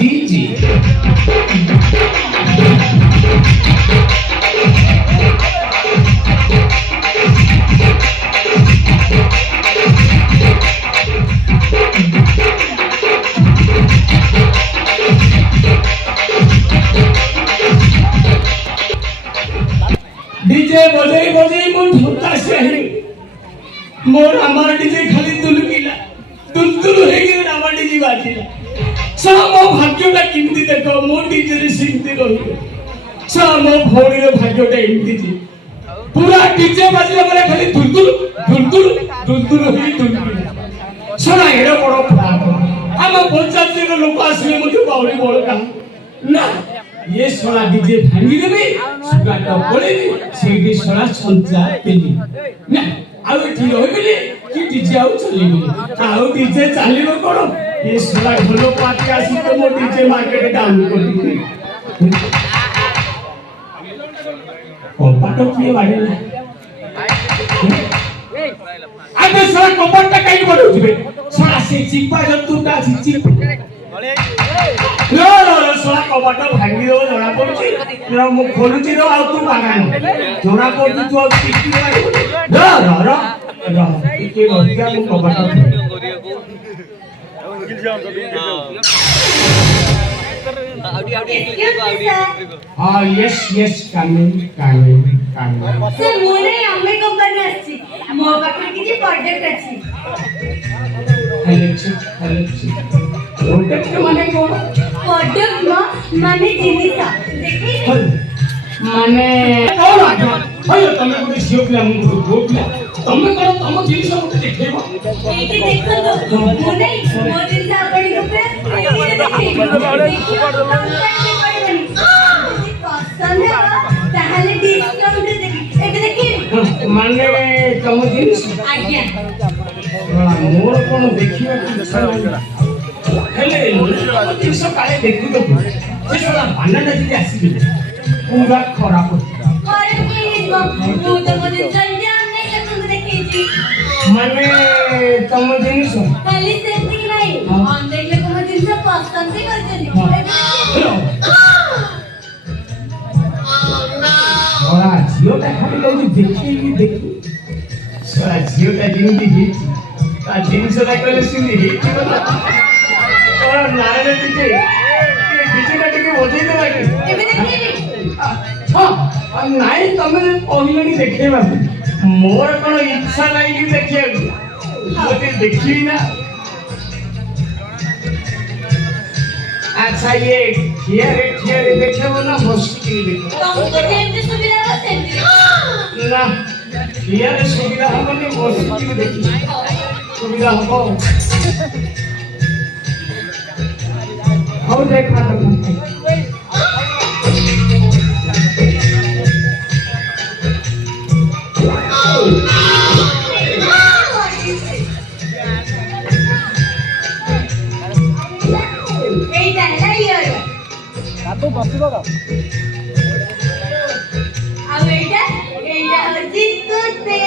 DJ DJ বজাই বজাই মন ঢুকতাছে মোর আমার ডিজে খালি দুলকিলা দুলদুল হয়ে গেল আমার ডিজে বাজিলা সারা মো ভাগ্যটা কিনতি দেখো মো ডিজের সিংতি রহিল সারা মো ভৌরীর ভাগ্যটা এমতি যে পুরা ডিজে বাজিলা মানে খালি দুলদুল দুলদুল দুলদুল হয়ে দুলকিলা সারা এরা বড় ফ্লাপ আমার 50 জন লোক আসলে মধ্যে বাউরি বড় কাম না ये सोना डीजे भांगी देबे सुगाटा पड़ेबे सेठी सोना संचा पेली ना आउ ठीक होय गेले कि डीजे आउ चलेबे आउ डीजे चालिबो कोन ये सोना ढोलो पाटी आसी तो मो डीजे मार्केट डाउन कर दी कपाटो किए बाडेला आबे सोना कपाटटा काई बडुथिबे सोना से चिपा जंतुटा चिप No, sola कपाट भांगी देबो जणा पड़छि ना मु खोलुछि रो आ तू बागान जणा पड़छि तू टिकी र टिकी रहिया मु कपाट हां यस कमिंग सर मोने अम्मे कंपनी आछि मो पाखरे किछि प्रोडक्ट अछि प्रोडक्ट माने कोन प्रोडक्ट माने जिनिस देखि माने कोन होय तमे कोइ सियोकला मु गोटला तमे कोन तम जिनिस मते देखैबो एटी देखो तो मोने मो जिनिस आपणी रुपे पसंद है ताहले डिस्काउंट देबी एबे देखि माने तम जिनिस आज्ञा मोर कोन देखिबा कि इच्छा नाही हेले जिनिस काले देखु तो से सोला बानाटा जदी आसीबे पूरा खराब करे कि मु तो मते संजान नै कतु देखिछि माने तम जिनिस खाली सेति नाही ऑन देखले कोन जिनिस पसंद ही करछनी ओरा जियोटा खाली लोग देखी सोला जियोटा जिंदी हिची ता जिनिसटा कहले सिंदी हिची ओरा नारे दिजे डिजेटा टिके बजै दे लागे एबे देखि हां नाइ तमे पहिलनी देखैबा मोर कोन इच्छा नै कि देखिया मते देखी ना अच्छा ये थिएटर देखबो ना मुश्किल देखो तुमको जेमती सुविधा बसेंती ना थिएटर सुविधा हमने मुश्किल देखी सुविधा हो और देखा तो बसिबो का अब एटा हजी तुते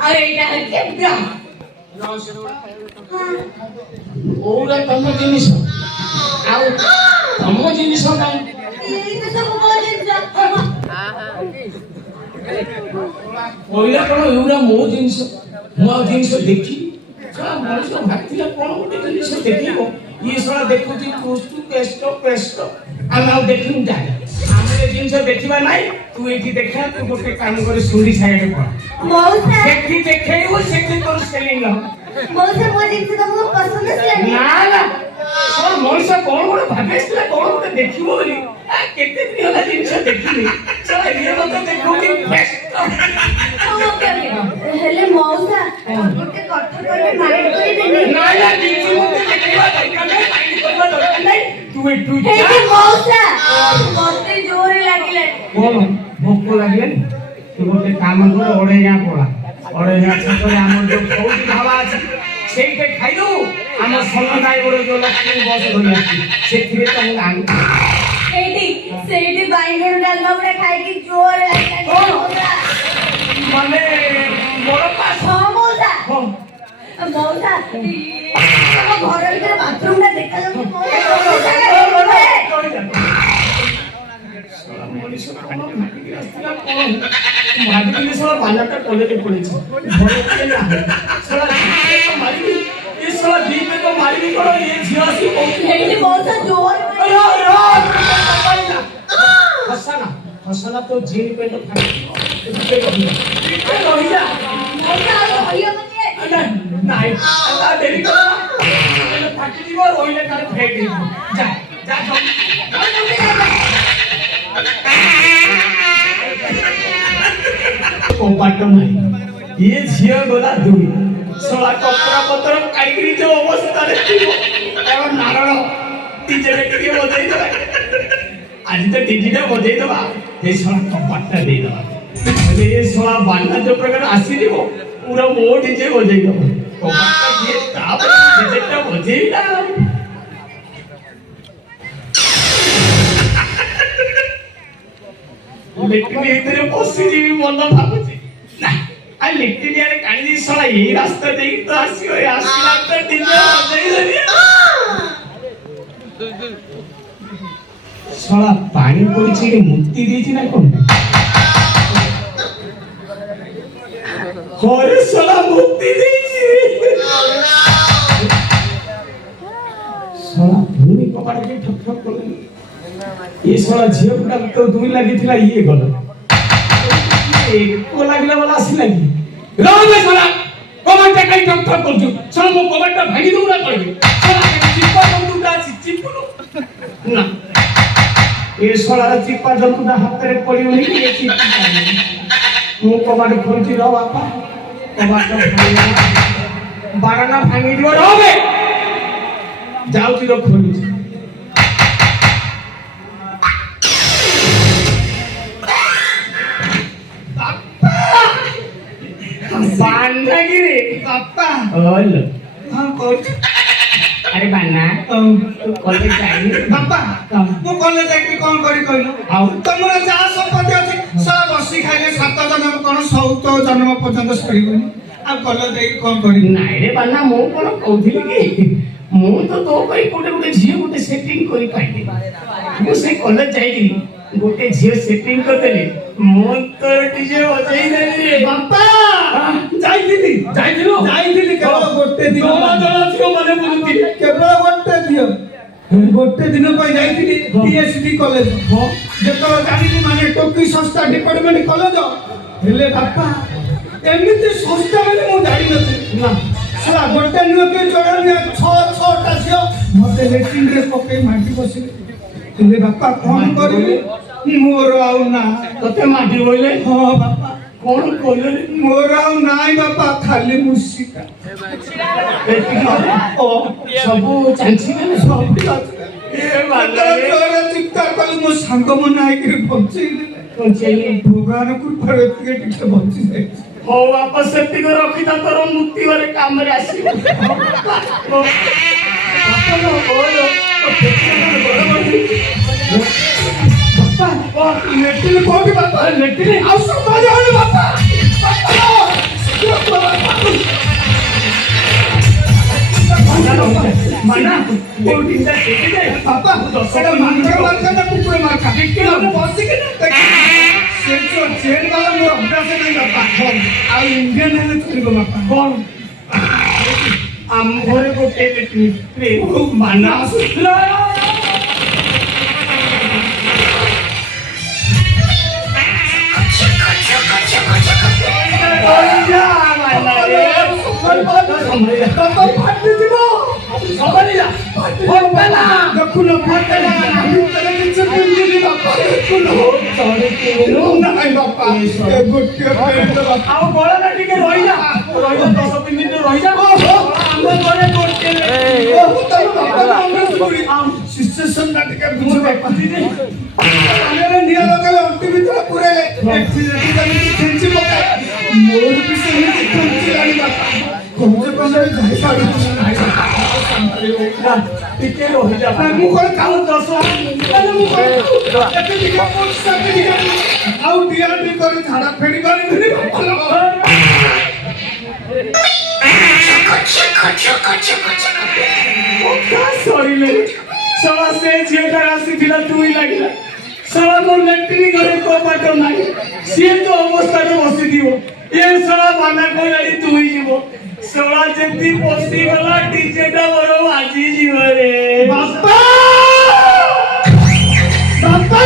अब एटा हजी ब्रा ओरा तम जिनिस आउ तम जिनिस काई ये तो सब बोले जा ओइला कोन ओरा मो जिनिस मो जिनिस देखी साला मनुष्य भागतिला कोन गोटे जिनिस देखिबो ये साला देखुची कुस्तु पेस्टो हम आउ देखिम जाय हमरे जिनिस देखिबा नाही तू एठी देखा तू गोटे काम करे सुंडी साइड पर बहुत है सेठी देखैबो सेठी तोर सेलिंग बहुत है वो जिनिस तुमको पसंद है ना ना सब मनुष्य कोन गोटे भागेसला कोन गोटे देखिबो बोली केते दिन होला जिनिस देखिनी साला ये मत देखुची पेस्ट हेले मौसा गोटे कठ करके माइंड करि देनी ना ना जिनिस मत देखिबा दरकार नाही माइंड करबा दरकार नाही तू जा हे मौसा मते जोर लागिले बोल भोक लागिले तू गोटे काम कर ओडेया पड़ा ओडेया छकरे हमर जो बहुत भावा अछि सेइते खाइदो हमर समुदाय ओडे जो लक्ष्मी बस धरि अछि सेथिरे त हम आन सेठी बाइगन डालमा बड़े खाए की जोर लागिले माने मोर पास मौसा ମଉସା ଆମ ଘର ଭିତରେ ବାଥରୁମ ଟା ଦେଖାଯାଉଛି ଭାବିଥିଲି ଶଳା ବାଲାଟା କଲେଜରେ ପଡିଛି ମାରିବି କଣ ଏ ଝିଅ ଆସି ହେଇନି ମଉସା ଜୋର ହସନା ତ ଜିନ୍ ପେଟ ରହିଯା ମଉସା ଆଉ ରହିହବନି ନାଇଁ ଡେରି କର ଫାଟିଯିବ ରହିଲେ କାଳେ ଫେଟ୍ ହେଇଯିବ ଯା ଯା କମ୍ପାଟ ନାହିଁ ଇଏ ଝିଅ ଗଲା ଦୁଇ ଶଳା କପଡ଼ା ପତ୍ର କାଢ଼ିକିରି ଯୋଉ ଅବସ୍ଥାରେ ଥିବ ଏବଂ ନାରଣ ଡିଜେରେ ଟିକେ ବଜେଇଦେବା ଆଜି ତ ଡିଜିଟା ବଜେଇଦେବା ଏ ଶଳା କପାଟଟା ଦେଇଦେବା ଏ ଶଳା ବାନା ଯୋଉ ପ୍ରକାର ଆସିଯିବ ପୁରା ମୋ ଡିଜେ ବଜେଇଦେବ କପାଟଟା କିଏ ତାପରେ ଡିଜେଟା ବଜେଇଲା ଲେଟ୍ରିନ୍ ଭିତରେ ପଶିଯିବି ମନ ଭାବୁଛି ନା ଆଉ ଲେଟ୍ରିନ୍ ଆଡ଼େ କାଢିଦେଇ ଶଳା ଏଇ ରାସ୍ତା ଦେଇକି ତ ଆସିବ ଏ ଆସିଲା ତ ଡିଜେ ବଜେଇଦେବି ଶଳା ପାଣି ପଡିଛି ମୁକ୍ତି ଦେଇଛି ନା କଣ ଘରେ ଶଳା ମୁକ୍ତି ଦେଇଛି ଶଳା ଭୂମି କବାଟରେ ଠକ୍ ଠକ୍ କଲେନି ये साला झियो का तो दुई लागी थिला ये गल को लागला वाला आसी लागी रहबे साला कमाट काई ठक ठक करजु साला मो कमाट भागी दउ ना करबे साला चिप्पा जंतुटा अछि चिप्पुनु ना ये साला चिप्पा जंतुटा हाथ रे पड़ियो नि ये चिप्पा मो कमाट खोलती रह बापा कमाट बारना भांगी दियो रहबे जाउती रो खोलुची बांधागिरी बाप्पा ओल हां कोच अरे बाना तू कॉलेज जाई बाप्पा मु कॉलेज जाई कोन करी कहलो आउ तमरा जा संपत्ति अछि सब बसी खाइले सात जन्म कोन 100 जन्म पर्यंत सरीबनी आ कॉलेज जाई कोन करी नाइ रे बाना मु कोन कहउथिली कि मु तो तो पई कोटे झियो कोटे सेटिंग करी पाइली मु से कॉलेज जाई गोटे झियो सेटिंग कर देली मु तो डीजे बजाई देली बाप्पा जाइथिली केवल गोटे दिन जणा थियो माने बुझुती केवल गोटे दिन पई जाइथिली पीएचडी कॉलेज हो जेतो जानिली माने टोकी संस्था डिपार्टमेंट कॉलेज हेले बाप्पा एमिति संस्था माने मु जानि नथि ना सला गोटे दिन के जोड़नी 6 टा थियो मते लेटिन रे पके माटी बसिले हेले बाप्पा कोन करबी मोर आउ ना तते माटी बोले हां बाप्पा कोन कोले मोर आउ नाई बाप्पा खाली मुसिका ओ सबु चांसी ने सब ए माने तोरे चित्ता कल मो संग मन आइ के बच्चे भगवान कृपा रे टिके बच्चे हो वापस सेफ्टी को रखी ता तोर मुक्ति वाले काम रे आसी बाप्पा नो बोलो बाप्पा लेटिन कोगी बाप्पा लेटिन आउसो बाजे होले बाप्पा माना कोटिंदा सेके जाय बाप्पा सेटा मार्का ना कुकुर मार्का के ना बसी के ना सेचो चेन वाला मोर अभ्यास नहीं बाप्पा आ इंडियन है चलिबो बाप्पा कोन आम घरे गोटे लेटिन रे माना टिके रहि जा मु कोन काम दस मु आउ डिआरडी करी झाड़ा फेडी करी ସରିଲେ ସଳା ସେ ଝିଅଟା ଆସିଥିଲା ଦୁଇ ଲାଗିଲା ସଳା ମୋ ଲାଟ୍ରିନ୍ ଘରେ କବାଟ ନାହିଁ ସିଏ ତ ଅବସ୍ଥାରେ ବସିଥିବ ଏ ସଳା ମାନା କହିଲାଣି ଦୁଇ ଯିବ ସଳା ଯେମିତି ପଶିଗଲା ଡିଜେଟା ମୋର ବାଜିଯିବ ରେ ବାପା ବାପା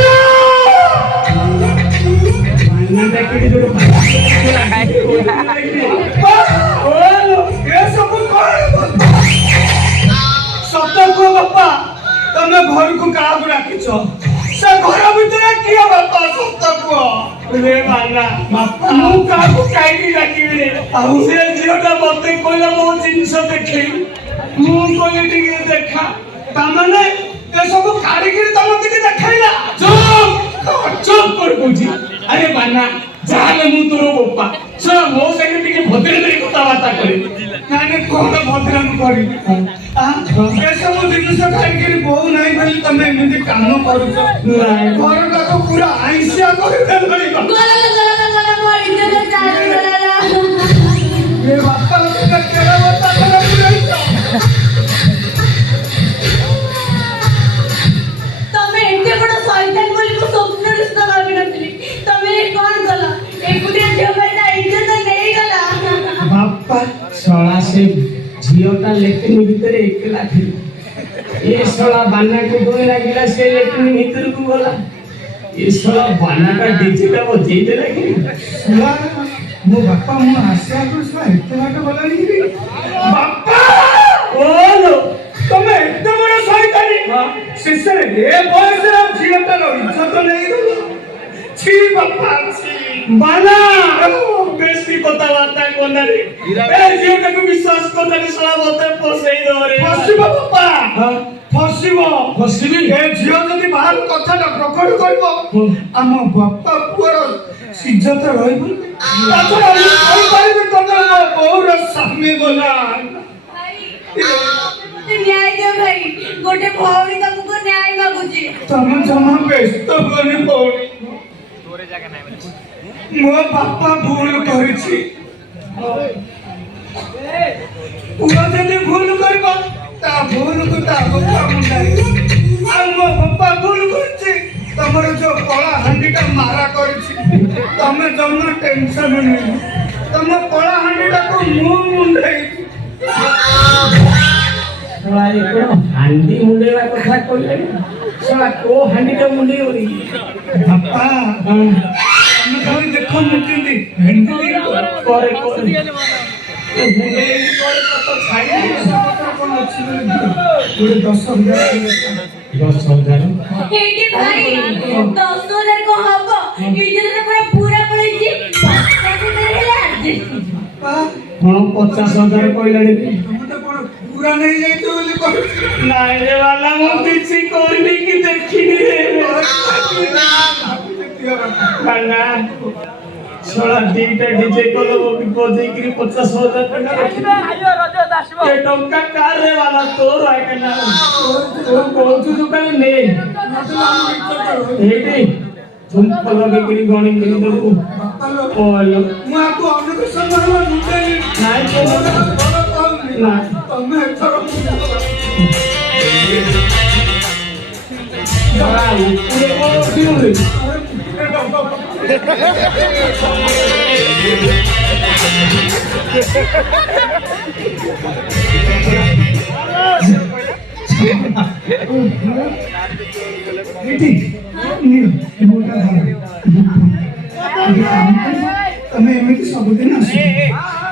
ସତକୁ ବାପା ତମେ ଘରକୁ କାହାକୁ ଡାକିଛ ସେ ଘର ଭିତରେ କିଏ ବାପା ସତ କୁହ ରେ ମାନା ବାପା ମୁଁ କାହାକୁ କାହିଁକି ଡାକିବି ରେ ଆଉ ସେ ଝିଅଟା ମତେ କହିଲା ମୋ ଜିନିଷ ଦେଖେଇ ମୁଁ କହିଲି ଟିକେ ଦେଖା ତାମାନେ ଏସବୁ କାଢିକିରି ତମ ଟିକେ ଦେଖେଇଲା ଚୁପ୍ କରି କହୁଛି ଆରେ ମାନା ଯାହାହେଲେ ମୁଁ ତୋର ବୋପା ଶୁଣ ମୋ ସାଙ୍ଗେ ଟିକେ ଭଦ୍ରରେ କଥାବାର୍ତ୍ତା କରିବି ନାଇଁ କଣ ଭଦ୍ରାମ କରିବି ଏସବୁ ଜିନିଷ ଖାଇକିରି ବୋଉ ନାହିଁ ବୋଲି ତମେ ଏମିତି କାମ କରୁଛ ଘରଟାକୁ ପୁରା ଆଇଁଷିଆ କରିଦେଲଣି ବାପା କେଡ଼େ ବର୍ଷା ଘରେ ପୁରେଇଛ ତମେ ଏତେ ବଡ ଶୈତାନ ବୋଲି ମୁଁ ସ୍ୱପ୍ନରେ ସୁଦ୍ଧା ଭାବିନଥିଲି ତମେ କଣ କଲ ଏକୁଟିଆ ଝିଅ ପାଇଁ ତା ଇଜ୍ଜତ ନେଇଗଲା ବାପା ଶଳା ସେ ଝିଅଟା ଲେଟ୍ରିନ୍ ଭିତରେ ଏକଲା ଥିଲା ଏ ଶଳା ବାନାକୁ ଡୋଇ ଲାଗିଲା ସେ ଲେଟ୍ରିନ୍ ଭିତରକୁ ଗଲା ଏ ଶଳା ବାନାଟା ଡିଜିଟା ବଜେଇ ଦେଲା କି ମୋ ବାପା ମୁଁ ଆସିବା ଶଳା ଏତେ ବାଟ ଗଲାଣି କି ବାପା ଓଲୋ ତମେ ଏତେ ବଡ ଶୈତାନୀ ଶେଷରେ ଏ ବୟସରେ ଝିଅଟାର ଇଜ୍ଜତ ନେଇଗଲ छी ବାପା छी ବାନା ବେଶୀ କଥାବାର୍ତ୍ତା କଲାନି ଏ ଝିଅଟାକୁ ବିଶ୍ୱାସ କଲାନି ଶଳା ମତେ ଫସେଇ ଦରେ ଫସିବ ବାପା ଫସିବି ଏ ଝିଅ ଯଦି ବାହାର କଥାଟା ପ୍ରକଟ କରିବ ଆମ ବାପା ପୁଅର ଇଜ୍ଜତ ରହିବ ତାଛଡା ମୁଁ କହିପାରିବି ତମେ ମୋ ବୋଉର ସ୍ୱାମୀ ବୋଲା ନ୍ୟାୟ ଦିଅ ଭାଇ ଗୋଟେ ଭଉଣୀ ତମକୁ ନ୍ୟାୟ ମାଗୁଛି ତମେ ଜମା ବ୍ୟସ୍ତ ହୁଅନି ଭଉଣୀ ମୋ ବାପା ଭୁଲ କରିଛି ପୁଅ ଯଦି ଭୁଲ କରିବ ତା ଭୁଲକୁ ତା ବାପା ମୁଣ୍ଡାଇ ଆଉ ମୋ ବାପା ଭୁଲ କରିଛି ତମର ଯୋଉ କଳା ହାଣ୍ଡିଟା ମାରା କରିଛି ତମେ ଜମା ଟେନସନ ନେଇ ତମ କଳା ହାଣ୍ଡିଟାକୁ ମୁଁ ମୁଣ୍ଡେଇଛି ହାଣ୍ଡି ମୁଣ୍ଡେଇବା କଥା କହିଲେଣି ଶଳା କୋ ହାଣ୍ଡିଟା ମୁଣ୍ଡେଇବନି ବାପା ଆମେ ଖାଲି ଦେଖ ମୁଁ କେମିତି ପରେ ଗୋଟେ 10,000 ଏଇଠି ଭାଇ 10,000 କଣ ହବ ଇଜ୍ଜତ ପୁରା ପୁରା ପଳେଇଛି 50,000 ହେଲେ ଆଡଜଷ୍ଟ ହଁ 50,000 କହିଲାଣି ପୁରା ନେଇ ଯାଇଛୁ ବୋଲି କହୁଛି ନାଇଁ ରେ ବାଲା ମୁଁ କିଛି କରିନି କି ଦେଖିନି ରେ ଶଳା ଦିଟା ଡିଜେ କଲ ବଜେଇକିରି 50,000 ଟଙ୍କା ରଖିଲା ଏ ଟଙ୍କା କାର ରେ ବାଲା ତୋର ଆଇକା ନା ତୋର କହୁଛୁ ଦୋକାନ ନେ ଏଇଠି ଝୁମ୍ପ ଲଗେଇକିରି ଗଣିକିରି ଦେବୁ ଓଲୋ ମୁଁ ଆକୁ ଅନୁବେଶନ ନାଇଁ ନା ତମେ ଏଥର ତମେ ଏମିତି ସବୁଦିନ ଆସ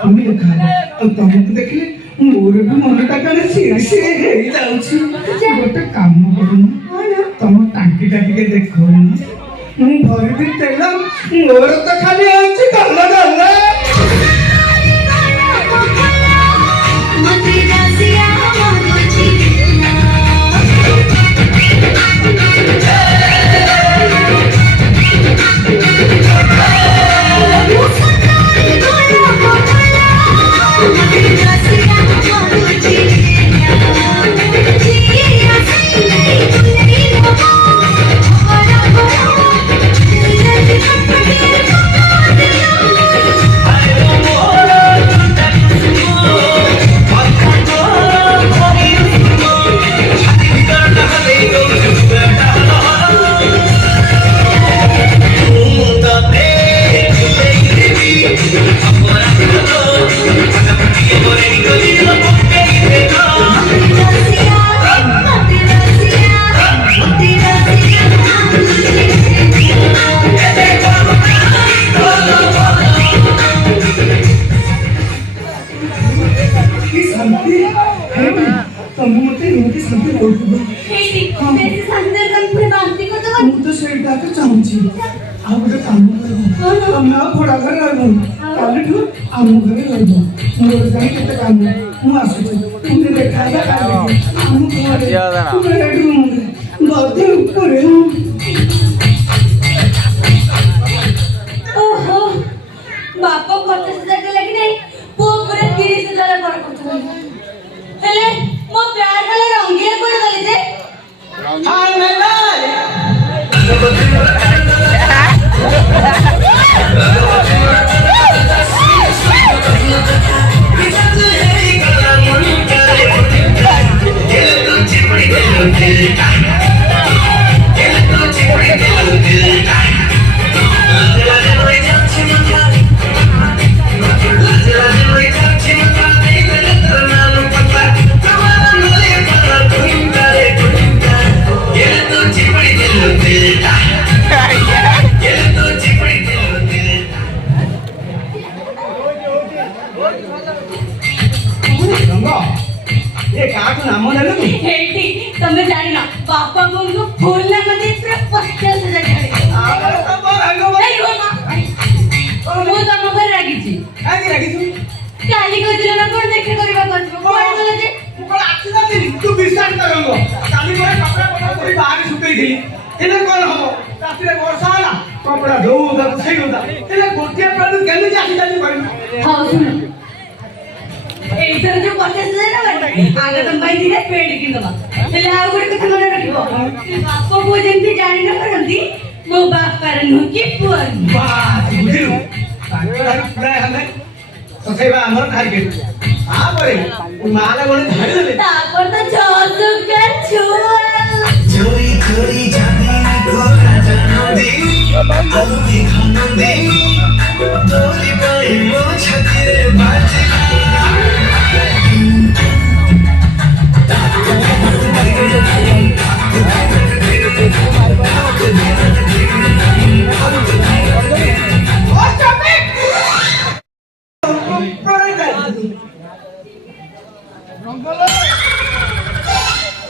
ତମେ ତମକୁ ଦେଖିଲେ ମୋର ବି ମନଟା କାଳେ ସିଏ ହେଇଯାଉଛି ଗୋଟେ କାମ କରୁନ ତମ ଟାଙ୍କିଟା ଟିକେ ଦେଖଉନ ମୁଁ ଭରିବି ତେଲ ମୋର ତ ଖାଲି ହଉଛି ଗଲ ତମେ ମତେ ଏମିତି ଶାନ୍ତି କରୁଥିବ ହେଇଟି ବେଶୀ ଶାନ୍ତିରେ ତମେ ପୁଣି ବାନ୍ତି କରିଦବ। ମୁଁ ତ ସେଇଟା ତ ଚାହୁଁଛି। ଆଉ ଗୋଟେ କାମ କରିବ, ତମେ ଆଉ ଭଡ଼ା ଘରେ ରହିବନି, କାଲିଠୁ ଆମ ଘରେ ରହିବ। ମୋର ଯାଇ କେତେ କାମ, ମୁଁ ଆସୁଛି। ତୁମେ ଦେଖା ହେଲା କାଲି ଆମ ଘରେ ବେଡରୁମରେ ଗଦେ ଉପରେ। ଓହୋ ବାପ 50,000 ଦେଲା କି ନାହିଁ, ପୁଅ ପୁରା 30,000 ବଡ କରୁଛନ୍ତି। ହେଲେ ମୋ ପ୍ୟାର ବାଲା ରଙ୍ଗିଲା କୁଆଡେ ଗଲେ ଯେ? ହେଇଟି ତମେ ଜାଣିନ ବାପା ବୋଉଙ୍କୁ ଫୁଲ ନାମ ଦେଇ ପୁରା 50,000 ଛାଡି। ମୁଁ ତମ ଘରେ ରାଗିଛି। କାଲି କହିଥିଲ ନା କଣ ଦେଖା କରିବାକୁ ଆସିବ, କୁଆଡେ ଗଲ ଯେ? ତୁ ବିଶ୍ୱାସ କରଙ୍ଗ କାଲି ପରେ କପଡ଼ା ପଟା କରି ବାହାରେ ଶୁଖେଇଥିଲି। ହେଲେ କଣ ହବ, ରାତିରେ ବର୍ଷା ହେଲା, କପଡ଼ା ଧୋଉତା ସେଇ କଥା। ହେଲେ ଗୋଟିଏ ପ୍ରାଣୀ କେମିତି ଆସିଯାଉଛି କହିଲୁ? ହଉ ଶୁଣ, ଏଇଥର ଯୋଉ 50,000 ଟଙ୍କା ଆଗ ତମ ପାଇଁ ଦିନେ ପେଣ୍ଟ କିଣିଦବା। ହେଲେ ଆଉ ଗୋଟେ କଥା ମନେ ରଖିବ, ବାପ ପୁଅ ଯେମିତି ଜାଣି ନ ପାରନ୍ତି, ମୋ ବାପାର ନୁହଁ କି ପୁଅର ନୁହଁ। ବାସ୍ ବୁଝିଲୁ, ତାଙ୍କଠାରୁ ପୁରା ଆମେ ତଥାପି ଆମର ଟାର୍ଗେଟ। ତାପରେ ମାଲା ଗଣେ ଧରିଦେଲେ, ତାପରେ ତ ଝସୁକା ଛୁଆ। चोरी चोरी जाने को जानंदी आलूनी खानंदी डोली पाई मो छतिरे बाजी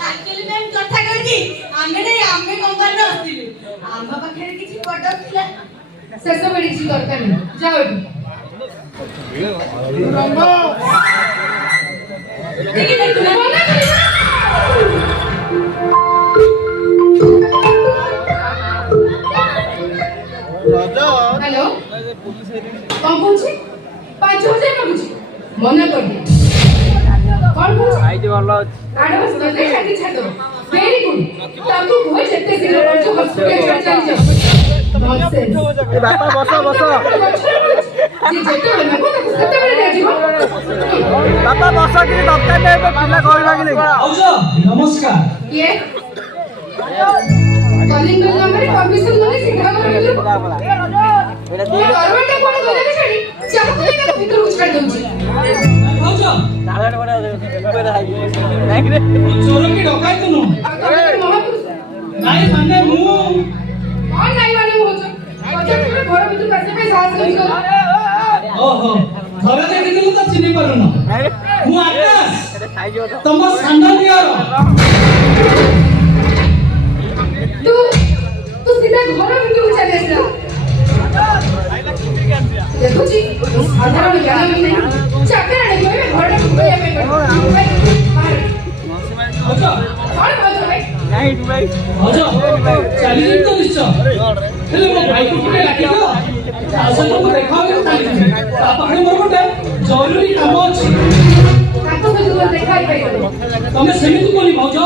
ଆକ୍ଚୁଆଲି ମ୍ୟାମ୍ କଥା କହିଛି, ଆମେ କମ୍ପାନୀରେ ଆସିଲୁ, ଆମ ପାଖରେ କିଛି ପ୍ରଡକ୍ଟ ଥିଲା। ସେସବୁ କିଛି ଦରକାର ନାହିଁ, ଯାଅ ଏଠୁ। ଟିକେ ଦେଖୁନ। ହ୍ୟାଲୋ, କଣ କହୁଛି? 5,000 ମାଗୁଛି, ମନା କରିଦିଅ। କଣ କହୁଛି? ଆଡଭାନ୍ସ ଦେଲେ ଖାଲି ଛାଡ଼ିଦବ। ଭେରି ଗୁଡ୍, ତାକୁ କୁହ ଯେତେ ଶୀଘ୍ର ପାରୁଛ ହସ୍ପିଟାଲ ଚାଲିଯାଅ। ନନ୍ସେନ୍ସ। ବାପା ବସ ବସ ଯେ ଯେତେବେଳେ ମାଗିବ ତାକୁ ସେତେବେଳେ ଦିଆଯିବ। ବାପା ବସ କିଛି ଦରକାର ନାହିଁ ଏବେ ପିଲା କହିବା କି ଭାଉଜ ନମସ୍କାର। କିଏ? କଲିଂ ବେଲ୍ ନମ୍ବରରେ ପରମିଶନ ନେଲେ ସିଧା ଘର ଭିତରକୁ। ଦରବାରଟା କୁଆଡ଼େ ଗଲେ ବି ଛାଡ଼ି, ଚାହୁଁ ବୋଲି ତାକୁ ଭିତରକୁ ଛାଡ଼ି ଦଉଛି। ଭାଉଜ ଚୋର କି ଡକାୟତ ନୁହଁ। ଆଉ ତମେ ତ ମହାପୁରୁଷ। ନାଇଁ ମାନେ ମୁଁ କଣ ନାଇଁ ମାନେ ମୁଁ ହଉଛ? ପଚାରିଲେ ଘର ଭିତରକୁ ଆସିବା ପାଇଁ ସାହସ କେମିତି କଲ? ଓହୋ ଥରେ ଦେଖିଥିଲୁ ତ ଚିହ୍ନି ପାରୁନ। ମୁଁ ଆକାଶ, ତମ ସାନ ଦିଅର। ତୁ ସିଧା ଘର ଭିତରକୁ ଚାଲି ଆସିଲା। ଦେଖୁଛି ସାଧାରଣ ଜ୍ଞାନ ବି ନାହିଁ। ଚାକର ଆଣି କହିବେ ଘରଟା ବୁଲେଇବା ପାଇଁ କହିବେ। ଭାଉଜ କଣ କହୁଛ ଭାଇ? ଭାଉଜ ଚାଲିଯିବି ତ ନିଶ୍ଚୟ, ହେଲେ ମୋ ଭାଇକୁ ଟିକେ ଡାକିଦିଅ। ତା ସହିତ ମୁଁ ଦେଖା କରିବାକୁ ଚାଲିଯିବି। ତା ପାଖରେ ମୋର ଗୋଟେ ଜରୁରୀ କାମ ଅଛି। ତାଙ୍କ ସହିତ ମୋର ଦେଖା ହେଇପାରିବନି। ତମେ ସେମିତି କୁହନି ଭାଉଜ,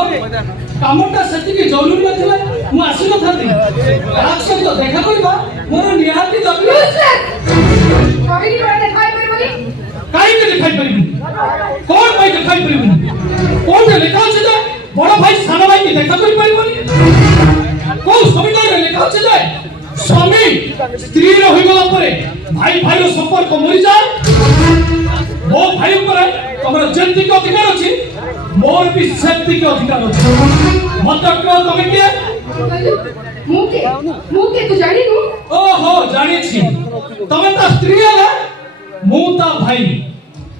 କାମଟା ସେତିକି ଜରୁରୀ ନଥିଲେ ମୁଁ ଆସିନଥାନ୍ତି। ତା ସହିତ ଦେଖା କରିବା ମୋର ନିହାତି ଦରକାର। କହିଲି ପରା ଦେଖା ହେଇପାରିବନି। କାହିଁକି ଦେଖାଇପାରିବୁନି? କଣ ପାଇଁ ଦେଖାଇପାରିବୁନି? କୋଉଠି ଲେଖା ଅଛି ଯେ ବଡ ଭାଇ ସାନ ଭାଇକି ଦେଖା କରିପାରିବନି? କୋଉ ସମ୍ବିଧାନରେ ଲେଖା ଅଛି ଯେ ସ୍ୱାମୀ ସ୍ତ୍ରୀର ହୋଇଗଲା ପରେ ଭାଇ ଭାଇର ସମ୍ପର୍କ ମରିଯାଏ? ମୋ ଭାଇ ଉପରେ ତମର ଯେତିକି ଅଧିକାର ଅଛି ମୋର ବି ସେତିକି ଅଧିକାର ଅଛି। ମତେ କୁହ ତମେ କିଏ? ମୁଁ କିଏ ତୁ ଜାଣିନୁ? ଓହୋ ଜାଣିଛି, ତମେ ତା ସ୍ତ୍ରୀ ହେଲେ ମୁଁ ତା ଭାଇ।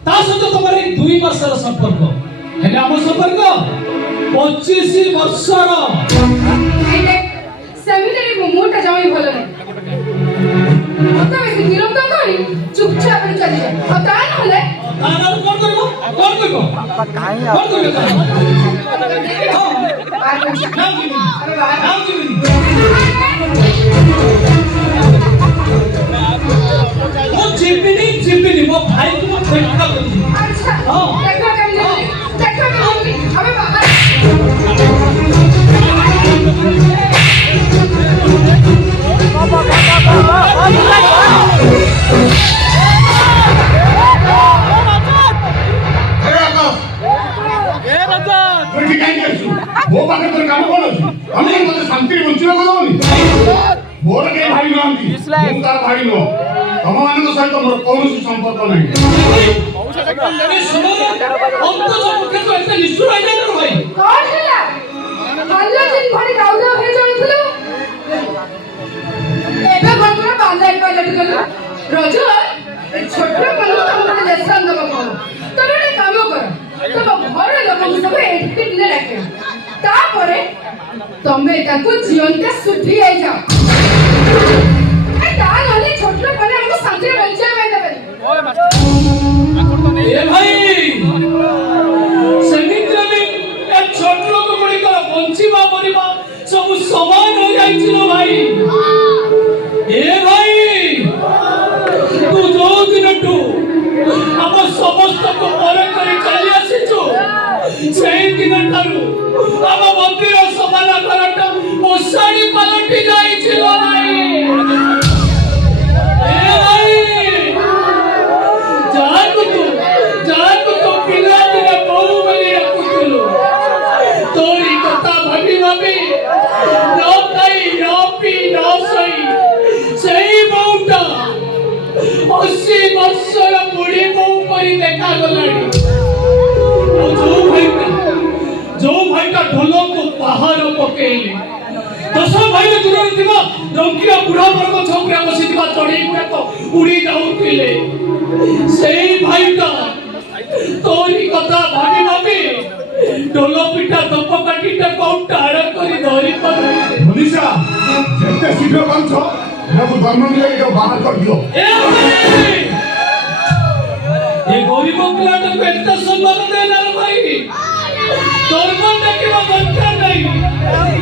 ତା ସହିତ ତମର ଏଇ 2 ମାସର ସମ୍ପର୍କ। ହେଲେ ଆମ ସମ୍ପର୍କ 25 ବର୍ଷର। এই দেখ সেমিনারি মোমোটা জমাই ভালো না অত বেশি বিরক্ত করি চুপচাপ করে চলে যা আর তা না হলে তাহলে কোন করব কোন করব କାହିଁ কোন করব আর কোন নাম কি নাম কি ମୁଁ ଯିବିନି ମୋ ଭାଇକୁ ମୁଁ ଦେଖା କରିବି। আচ্ছা হ্যাঁ। দেখা কেমন দেখা কেমন আবে বাবা ମୋ ପାଖରେ ତୋର କାମ କଣ ଅଛି? ଆମେ ମତେ ଶାନ୍ତିରେ ବଞ୍ଚିବାକୁ ଦବନି। ମୋର କେହି ଭାଇ ନାହାନ୍ତି, ମୁଁ ତାର ଭାଇ ନୁହଁ। ତମମାନଙ୍କ ସହିତ ମୋର କୌଣସି ସମ୍ପର୍କ ନାହିଁ। ଏ ସମୟରେ ଅନ୍ତର ପକ୍ଷେ ତ ଏତେ ନିଷ୍ଠୁର ହେଇଯାଇଛ ଭାଇ। କଣ ହେଲା ଭଲ ଦିନ ଘରେ ଗାଉ ଗାଉ ହେଇ ଜାଣୁଥିଲୁ ଏବେ ଘରର ବାନ୍ଧାଇ ପାଇଲଟ ଗଲୁ ରଜ ଏ ଛୋଟ କଲୁ ତମର ଲେସନ ଦବ କଣ ତମେ ଗୋଟେ କାମ କର ତମ ଘର ଲୋକଙ୍କୁ ସବୁ ଏଠି ଦିନେ ଡାକିବ ତାପରେ ତମେ ତାକୁ ଜିଅନ୍ତା ସୁଧି ହେଇଯାଅ ତା ନହେଲେ ଛୋଟ କଲେ ଆମକୁ ଶାନ୍ତିରେ ବଞ୍ଚିବା ପାଇଁ ଦେବେନି ଏ ଭାଇ ସେମିତିରେ ବି ଏ ଛୋଟ ଲୋକ ଗୁଡ଼ିକର ବଞ୍ଚିବା ମରିବା ସବୁ ସମାନ ହୋଇଯାଇଛି ଲୋ ଭାଇ। ଏ ଭାଇ ତୁ ଯୋଉ ଦିନଠୁ ଆମ ସମସ୍ତଙ୍କୁ ପର କରି ଚାଲି ଆସିଛୁ ସେଇ ଦିନ ଠାରୁ ଆମ ମନ୍ଦିର ସମାନ ଘରଟା ମଶାଣି ପାଲଟି ଯାଇଛି ଲୋ ଭାଇ। ଏ ଭାଇ ଯାହାକୁ ତୁ ପିଲାଦିନେ ବୋଉ ବୋଲି ଡାକୁଥିଲୁ ତୋରି କଥା ଭାବି ଭାବି ନ ଖାଇ ନ ପିଇ ନ ଶୋଇ ସେଇ ବୋଉଟା 80 ବର୍ଷର ବୁଢୀ ବୋଉ ପରି ଦେଖାଗଲାଣି। ଯୋଉ ଭାଇଟା ଢୋଲକୁ ପାହାର ପକେଇଲେ 10 ଭାଇର ଦୂରରେ ଥିବା ରଙ୍ଗିଲା ବୁଢା ବର୍ଗ ଛଉରେ ବସିଥିବା ଚଢେଇ ଗୁଡାକ ଉଡି ଯାଉଥିଲେ ସେଇ ଭାଇଟା ତୋରି କଥା ଭାବି ଭାବି ଢୋଲ ପିଠା ଧୂପକାଠିଟା କୋଉ ଟାଣ କରି ଧରି ପାରୁନି। ମନୀଷା ଯେତେ ଶୀଘ୍ର ପାରୁଛ ଏହାକୁ ଜନ୍ମ ନେଇ ବାହାର କରିଦିଅ। ଏ ଗରିବ ପିଲାଟାକୁ ଏତେ ସମ୍ମାନ ଦେଲା ଭାଇ ଧର୍ମ ଦେଖିବା ଦରକାର ନାହିଁ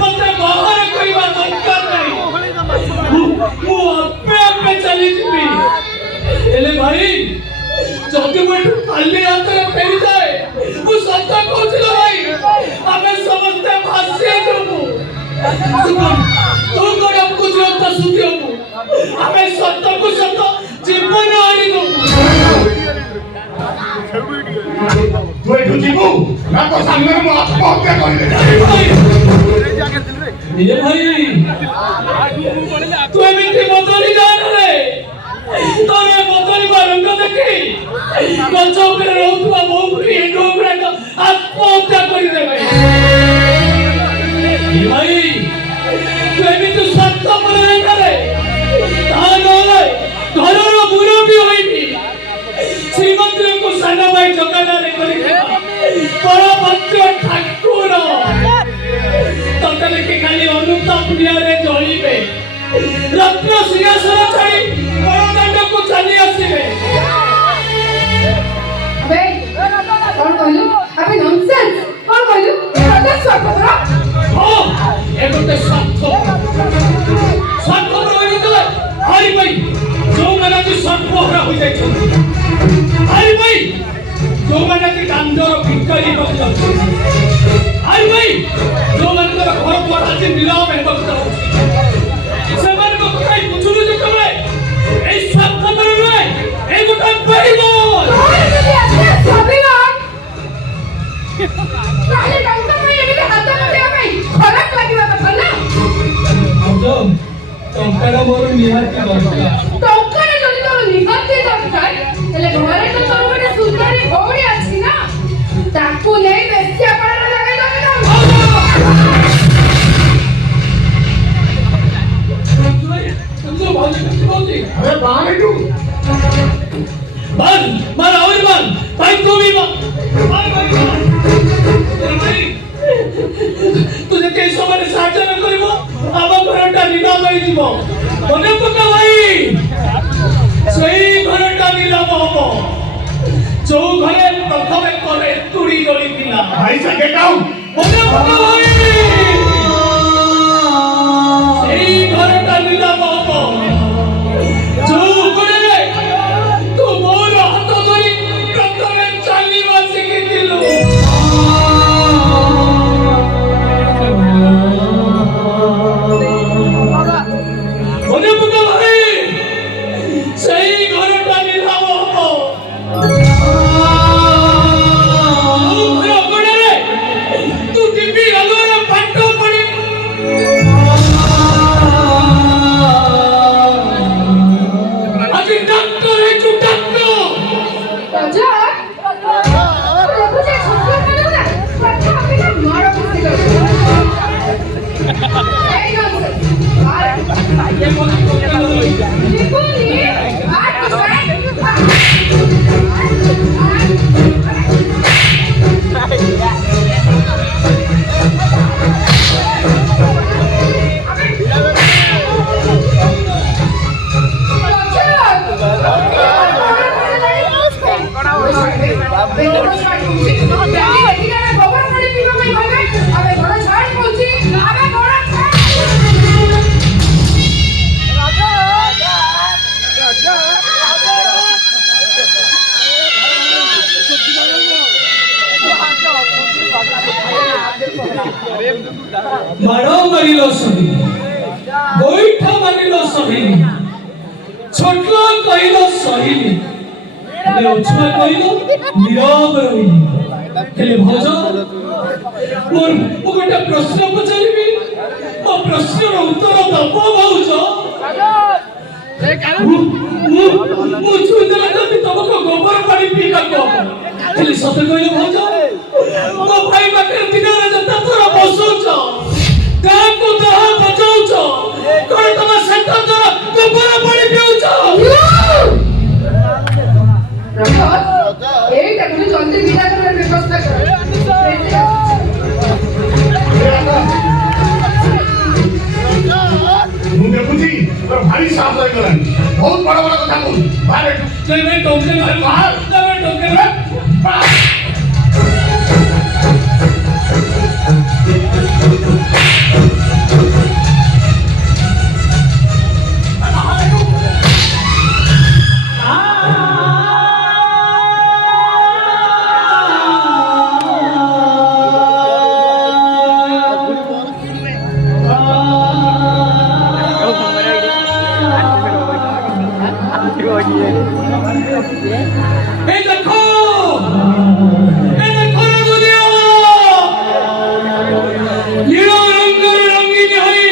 ମତେ ବାହାର କରିବା ଦରକାର ନାହିଁ ମୁଁ ଆପେ ଆପେ ଚାଲିଯିବି। ହେଲେ ଭାଇ ଯଦି ମୁଁ ଏଠୁ ଖାଲି ହାତରେ ଫେରିଯାଏ ମୁଁ ସତ କହୁଛି ଭାଇ ଆମେ ସମସ୍ତେ ଭାସିଯିବୁ। ତୁ କଣ ଆମକୁ ଜୀବନ ସୁଧିବୁ ଆମେ ସତକୁ ସତ ଜୀବନ ହାରିଦବୁ। ତୁ ଏଠୁ ଯିବୁ ନା ତୋ ସାମ୍ନାରେ ମୁଁ ଆତ୍ମହତ୍ୟା କରିଦେବି। ଏ ଭାଇ ତୁ ଏମିତି ବଦଳି ଯାଆନରେ ତୋର ବଦଳିବା ରଙ୍ଗ ଦେଖି ଗଛ ଉପରେ ରହୁଥିବା ବହୁ ଏଣ୍ଡୁଅ ଗୁଡାକ ଆତ୍ମହତ୍ୟା କରିଦେବେ। ଏ ଭାଇ ତୁ ଏମିତି ସ୍ୱାର୍ଥପର ହେଇଗଲେ ତା ନହେଲେ ଘରର ମୁରବୀ ହୋଇବି ଶ୍ରୀମନ୍ଦିରକୁ ସାନ ଭାଇ ଯୋଗାନରେ କରିଥିବା ବଳଭଦ୍ର ଠାକୁର ତତେ ଦେଖି ଖାଲି ଅନୁତାପ ନିଆଁରେ ଜଳିବେ ରତ୍ନ ସିଂହାସନ ଛାଡ଼ି ବଡ଼ଦାଣ୍ଡକୁ ଚାଲି ଆସିବେ। ଆବେ କଣ କହିଲୁ ଆବେ ନନସେନ୍ସ କଣ କହିଲୁ ଏଟା ସ୍ୱାର୍ଥପର ହଁ ଏ ଗୋଟେ ସ୍ୱାର୍ଥପର ହୋଇଥିଲେ ହାରି ଭାଇ ଯୋଉମାନେ ଆଜି ସର୍ବହରା ହୋଇଯାଇଛନ୍ତି ହାରି ଭାଇ ଯୋଉମାନେ ଆଜି କାନ୍ଦର ଭିକାରୀ ବସିଯାଉଛନ୍ତି ହାରି ଭାଇ ଯୋଉମାନଙ୍କର ଘର ଦ୍ୱାର ଆଜି ନିଲାମ ହେବାକୁ ଯାଉଛି ସେମାନଙ୍କ କଥା ବୁଝୁନୁ ଯେତେବେଳେ ଏଇ ସ୍ୱାର୍ଥପର ନୁହେଁ ଏ ଗୋଟେ ବେଇମାନ। ତାହେଲେ ଟଙ୍କା ପାଇଁ ଏମିତି ହାତ ପକେଇବା ପାଇଁ ଖରାପ ଲାଗିବା କଥା ନା ଟଙ୍କାଟା ମୋର ନିହାତି ଦରକାର। ଟଙ୍କାରେ ଯଦି ତୋର ନିହାତି ଦରକାର ହେଲେ ଘରେ ତ ତୋର ଗୋଟେ ସୁନ୍ଦରୀ ଭଉଣୀ ଅଛି ନା ତାକୁ ନେଇ ବେଶ୍ୟା ପାଳରେ ଲଗାଇ ଦବେ ନା अरे बाहर है तू बंद मार और बंद भाई तू भी बंद भाई से गेट आउट ওরে বাবা ভাই সেই ঘরটা নিলাম বাবা ଯୋଉ ଉପରେ ତୁ ମୋର ହାତ ଧରି ପ୍ରଥମେ ଚାଲିବା ଶିଖିଥିଲୁ ওরে বাবা ভাই সেই ঘরটা নিলাম বাবা ତୁ ଟିଭି ଆଲୁଅରେ ପାଠ ପଢି ଆଜି ଡାକ୍ତର ହେଇଛୁ ଡାକ୍ତର রাজা প্রভু যে ছোট করে না কথা আপনি না মারা করতে গেছে এই না আর জীবনী আর ମାଡ଼ ମାରିଲ ସହି ଗୋଇଠା ମାରିଲ ସହି ଛୋଟ କହିଲ ସହିଲି ହେଲେ ଅଛୁଆ କହିଲ ନୀରବ ରହିଲି ହେଲେ ଭାଉଜ ମୁଁ ଗୋଟେ ପ୍ରଶ୍ନ ପଚାରିବି ମୋ ପ୍ରଶ୍ନର ଉତ୍ତର ଦବ ଭାଉଜ ମୁଁ ଛୁଇଁଦେଲେ ଯଦି ତମକୁ ଗୋବର ପାଣି ପିଇବାକୁ ହବ ହେଲେ ସତ କହିଲ ଭାଉଜ ମୋ ଭାଇ ପାଖରେ ଦିନରେ ଯେତେ ଥର ବସୁଛ କାହାକୁ ଦେହ ବଜାଉଛ କଣ ତମେ ସେତ ଥର ଗୋବର ପାଣି ପିଉଛ এইটা তুমি জলদি বিদা করার ব্যবস্থা করো ମୁଁ ଦେଖୁଛି ତୋର ଭାରି ସାହସ ହେଇଗଲାଣି ବହୁତ ବଡ ବଡ କଥା କହୁଛୁ ବାହାରେ ତମେ ଟୋକେ ମାର ତମେ ଟୋକେ ମାର এই দেখো রে দুনিয়া নীল রঙের রঙিন হই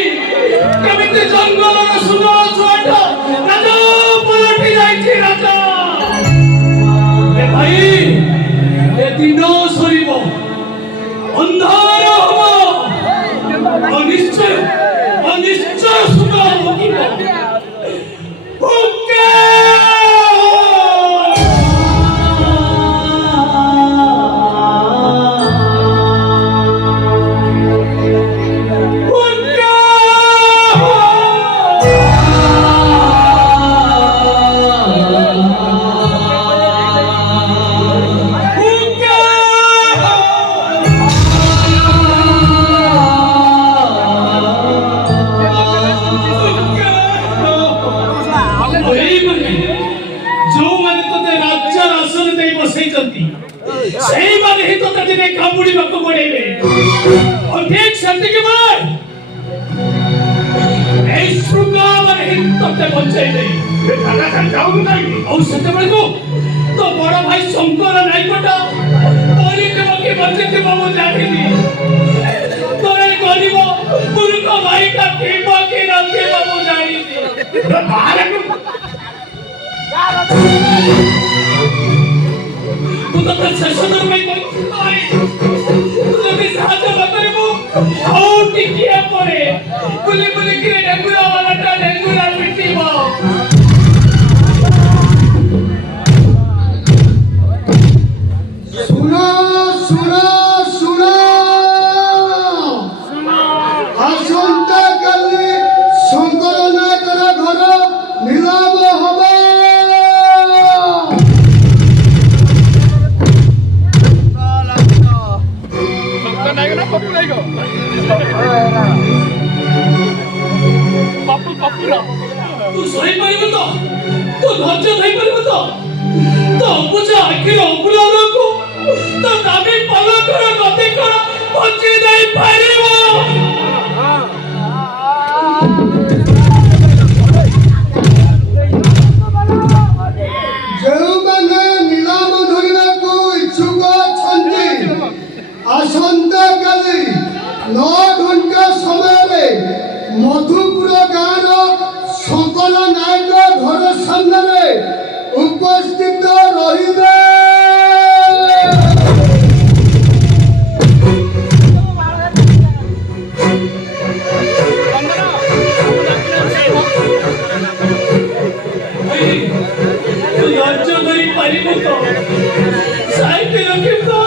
কেমিতে জঙ্গলর সুন্দর ছুয়াটা রাজা পলটি যাইছি রাজা এ ভাই এ দিন সরিব অন্ধার হব অনিশ্চয় সুন্দর ভোগিব ଯୋଉମାନେ ତତେ ରାଜ୍ୟର ଆସନ ଦେଇ ବସେଇଛନ୍ତି ସେଇମାନେ ହିଁ ତତେ ଦିନେ କାମୁଡିବାକୁ ଗୋଡେଇବେ ଠିକ ସେତିକି ବେଳେ এই ଶୃଙ୍ଗାମାନେ ହିଁ ତତେ ବଞ୍ଚେଇବେ ଯାଉନୁ କାହିଁକି ଆଉ ସେତେବେଳକୁ ତୋ ବଡ ଭାଇ ଶଙ୍କର ନାୟକଟା ମରିଥିବ କି ବଞ୍ଚିଥିବ ମୁଁ ଜାଣିନି ତୋର ଗରିବ ମୂର୍ଖ ଭାଇଟା ଥିବ କି ନଥିବ ମୁଁ ଜାଣିନି ବାହାରେ ତୁ ତ ଶେଷ ଥର ପାଇଁ ତୁ ଯଦି ସାହାଯ୍ୟ ନ କରିବୁ ଆଉ ଟିକିଏ ପରେ ବୁଲି ବୁଲିକିରି ଡେଙ୍ଗୁରା ବାଲାଟା ଡେଙ୍ଗୁରା ପିଟିବ ଶୁଣ ଶୁଣ ଶୁଣ ଆସନ୍ତା କାଲି ଶଙ୍କର ନାୟକର ଘର ନିଲାମ ହବ ତୁ ସହିପାରିବୁ ତ? ତୁ ଧୈର୍ଯ୍ୟ ଧରିପାରିବୁ ତ? ତୋ ଅବୁଝା ଆଖିର ଅବୁଲାକୁ ତୋ ଦାବି ପଲକର ଗତି କର ବଞ୍ଚି ଦେଇପାରିବ। ଯେଉଁମାନେ ନିଲାମ ଧରିବାକୁ ଇଚ୍ଛୁକ ଅଛନ୍ତି ଆସନ୍ତାକାଲି 9 ଘଣ୍ଟା ସମୟରେ ମଧୁପୁର ଗାଁର ଶଙ୍କର ନାୟକ ଘର ସାମ୍ନାରେ ଉପସ୍ଥିତ ରହିବେ। ତୁ ଧୈର୍ଯ୍ୟ ଧରିପାରିବୁ ତ? ସାହିତ୍ୟ ରଖିବୁ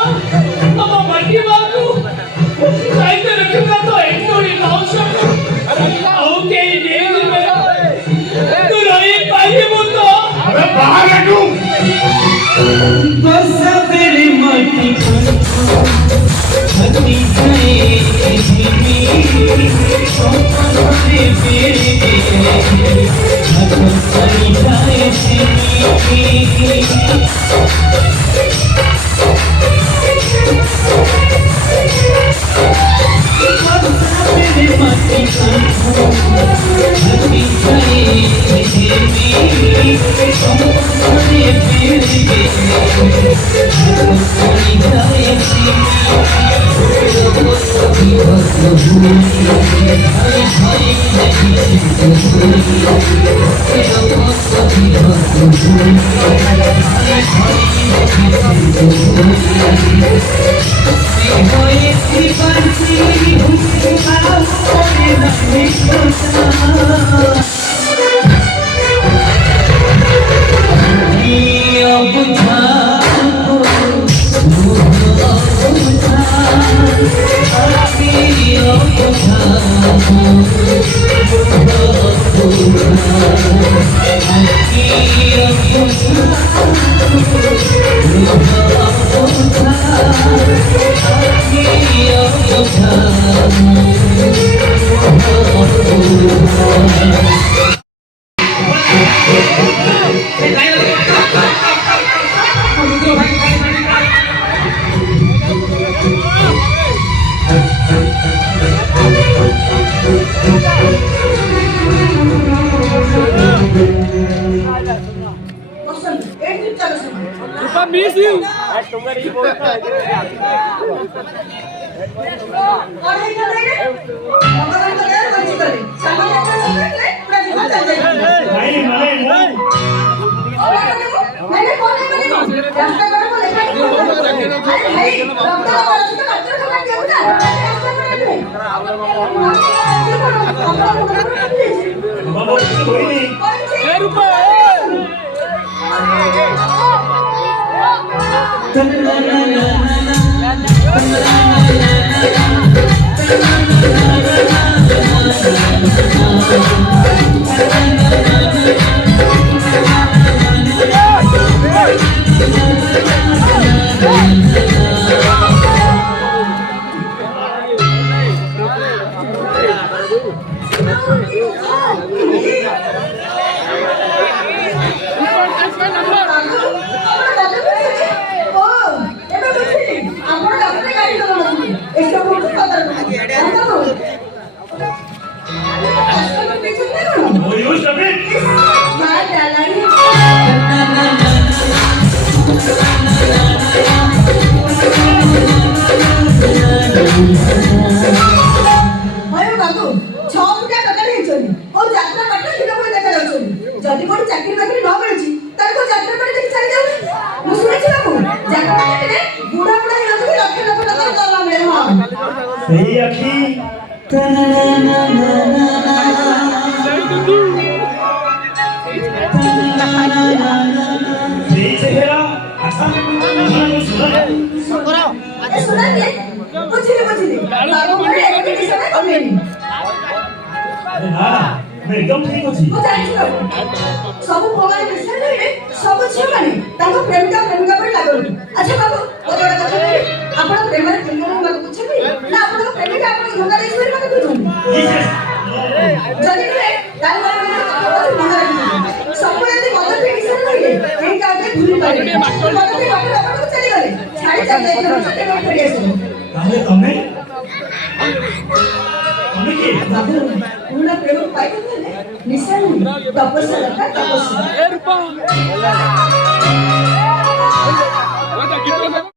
ଆମ ମାଟିବାକୁ ସାହିତ୍ୟ ରଖିବୁ ତ ଏଠୁରି ମାଉସକୁ ଆଉ କେହି ନେଇଯିବେ। ତୁ ରହିପାରିବୁ ତ? अरे बाहर बैठू miss you. अच्छा बाबू, ଯଦି ନୁହେଁ ତାହେଲେ ମନେ ରଖିବି ସବୁବେଳେ ଏମିତି ମଦ ପିଇ ନିଶାରେ ରହିଲେ କେହି କାହାକୁ ଭୁଲି ପାରିବେ ମଦ ପିଇ ବାପା ବାପାକୁ ଚାଲିଗଲେ ଛାଡ଼ି ଚାଲି ଯାଇଥିଲେ ଫେରି ଆସିବ ତାହେଲେ ତମେ କିଏ? ବାବୁ ପୁରୁଣା ପ୍ରେମ ପାଇଥିଲେ ନିଶା ନୁହେଁ ତପସ୍ୟା ଦରକାର ତପସ୍ୟା